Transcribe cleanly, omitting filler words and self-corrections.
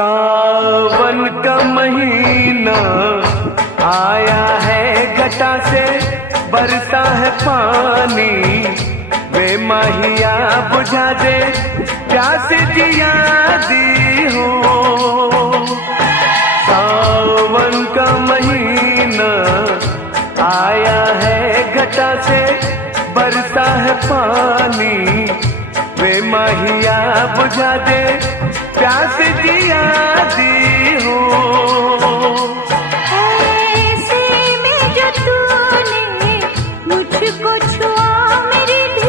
सावन का महीना आया है, घटा से बरसा है पानी। वे माहिया बुझा दे प्यास जिया दी हो। सावन का महीना आया है, घटा से बरसा है पानी। वे माहिया बुझा दे प्यास जिया दी हो।